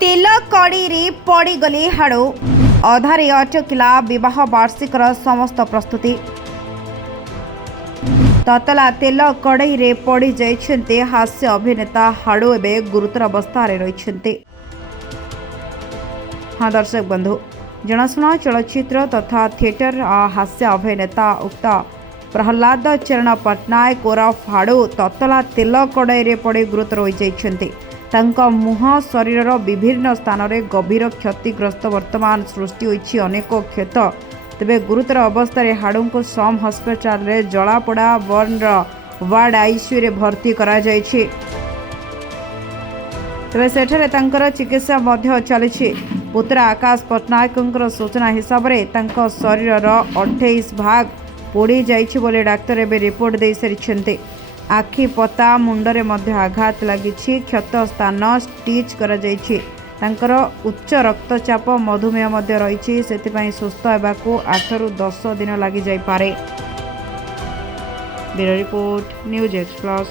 तेल कड़ी पड़गले हाड़ अधारे अटकिला विवाह वार्षिक समस्त प्रस्तुति। ततला तेल कड़ई पड़ जाइछन्ते हास्य अभिनेता हाड़ू एवं गुरुतर अवस्था रही। हाँ दर्शक बंधु, जनाशुना चलचित्र तथा थिएटर हास्य अभिनेता उक्त प्रहलाद चरण पट्टनायक ओरफ हाड़ू ततला तेल कड़ई पड़ गुरुतर हो मुह शरीर विभिन्न स्थान में गभीर क्षतिग्रस्त वर्तमान सृष्टि होइछि अनेक क्षत। तेबे गुरुतर अवस्था हाड़ू को सम हस्पिटाल रे जलापोड़ा बर्न वार्ड आईसीयू रे भर्ती करा जायछि। तेबे सेठरे तांकर चिकित्सा मध्य चलिछि। पुत्र आकाश पट्टनायक सूचना हिसाब से शरीर 28 भाग पोड़ी जाइछि बोले डाक्तर एबे रिपोर्ट दे सारिछन्ते। आखि पता मुंडरे मध्य आघात लागिछि। क्षत स्थान स्टिच करा जाइछि। तांकर उच्च रक्तचाप मधुमेह मध्य रहिछि। सेतिपई सुस्थ हेबाकू 8 रु 10 दिन लागि जाय पारे। Bureau report, news express.